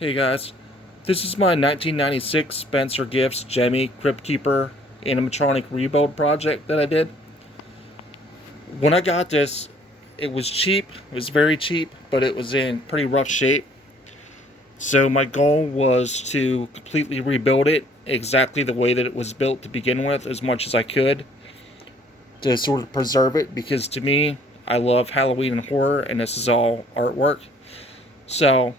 Hey guys, this is my 1996 Spencer Gifts Gemmy cryptkeeper animatronic rebuild project that I did. When I got this, it was cheap. It was very cheap, but it was in pretty rough shape. So my goal was to completely rebuild it exactly the way that it was built to begin with, as much as I could, to sort of preserve it. Because to me, I love Halloween and horror, and this is all artwork. So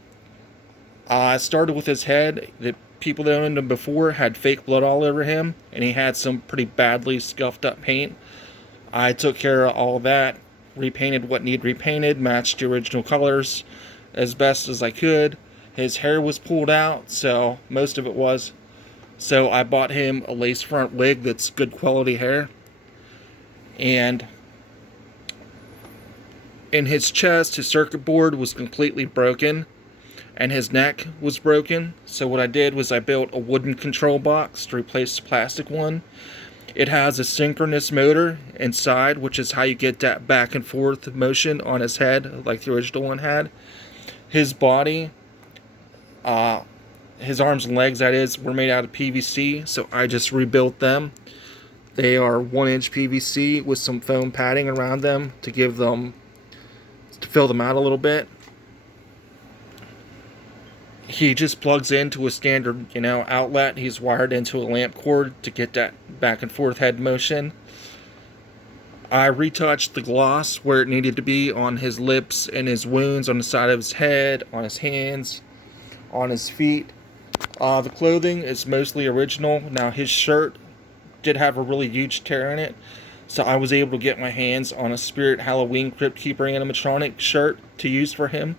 I started with his head. The people that owned him before had fake blood all over him, and he had some pretty badly scuffed up paint. I took care of all that, repainted what needed repainted, matched the original colors as best as I could. His hair was pulled out, so most of it was. So I bought him a lace front wig that's good quality hair. And in his chest, his circuit board was completely broken, and his neck was broken. So what I did was I built a wooden control box to replace the plastic one. It has a synchronous motor inside, which is how you get that back and forth motion on his head, like the original one had. His body, his arms and legs, that is, were made out of PVC, so I just rebuilt them. They are 1-inch PVC with some foam padding around them to fill them out a little bit. He just plugs into a standard, outlet. He's wired into a lamp cord to get that back and forth head motion. I retouched the gloss where it needed to be on his lips and his wounds, on the side of his head, on his hands, on his feet. The clothing is mostly original. Now, his shirt did have a really huge tear in it, so I was able to get my hands on a Spirit Halloween Crypt Keeper animatronic shirt to use for him,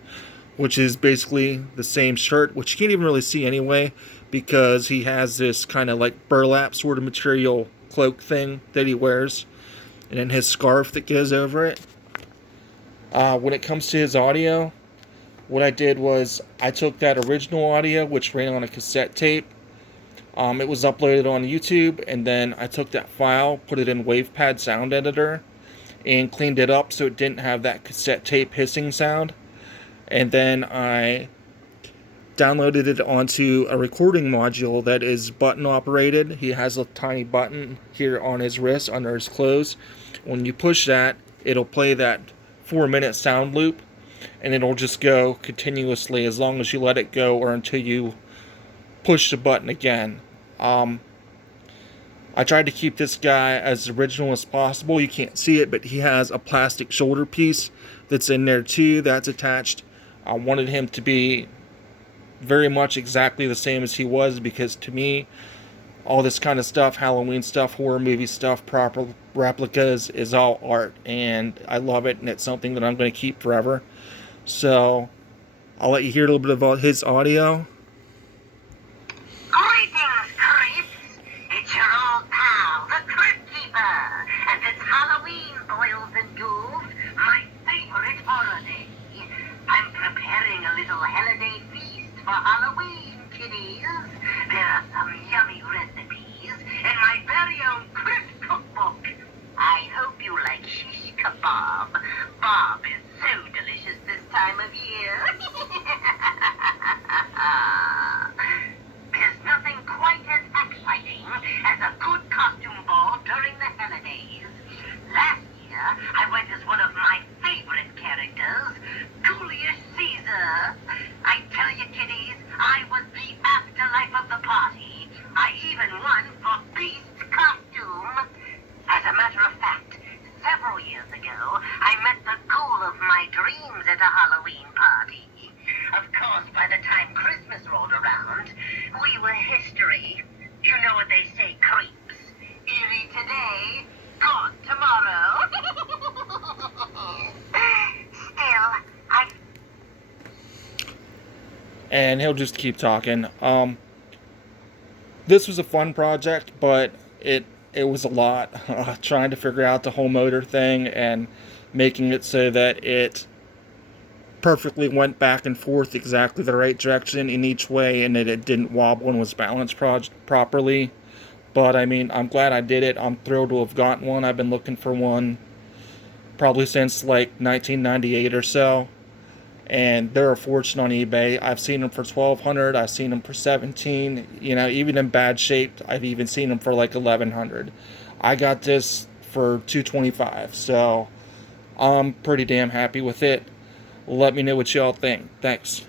which is basically the same shirt, which you can't even really see anyway, because he has this kind of like burlap sort of material cloak thing that he wears, and then his scarf that goes over it. When it comes to his audio, what I did was I took that original audio, which ran on a cassette tape. It was uploaded on YouTube, and then I took that file, put it in WavePad Sound Editor, and cleaned it up so it didn't have that cassette tape hissing sound. And then I downloaded it onto a recording module that is button operated. He has a tiny button here on his wrist under his clothes. When you push that, it'll play that 4-minute sound loop, and it'll just go continuously as long as you let it go or until you push the button again. I tried to keep this guy as original as possible. You can't see it, but he has a plastic shoulder piece that's in there too, that's attached. I wanted him to be very much exactly the same as he was, because to me, all this kind of stuff, Halloween stuff, horror movie stuff, proper replicas, is all art, and I love it, and it's something that I'm going to keep forever. So I'll let you hear a little bit about his audio. Greetings, creeps! It's your old pal, the Crypt Keeper, and it's Halloween, boils and ghouls, my favorite horror day. I'm preparing a little holiday feast for Halloween, kiddies. There are some yummy recipes in my very own Crypt cookbook. I hope you like shish kebab. Bob is so delicious this time of year. There's nothing quite as exciting as a good costume ball during the holidays. Last year, I went as one of my favorite characters, Julius Caesar. I tell you, kiddies, I was the afterlife of the party. I even won for Beast costume. As a matter of fact, several years ago, I met the ghoul of my dreams at a Halloween party. Of course, by the time Christmas rolled around, we were history. You know what they say, creeps. Eerie today, gone tomorrow. Still, And he'll just keep talking. This was a fun project, but it was a lot. Trying to figure out the whole motor thing and making it so that it perfectly went back and forth exactly the right direction in each way, and that it didn't wobble and was balanced properly. But I mean, I'm glad I did it. I'm thrilled to have gotten one. I've been looking for one probably since like 1998 or so. and they're a fortune on eBay. I've seen them for $1,200. I've seen them for $17. You know, even in bad shape, I've even seen them for like $1,100. I got this for $225, so I'm pretty damn happy with it. Let me know what y'all think. Thanks.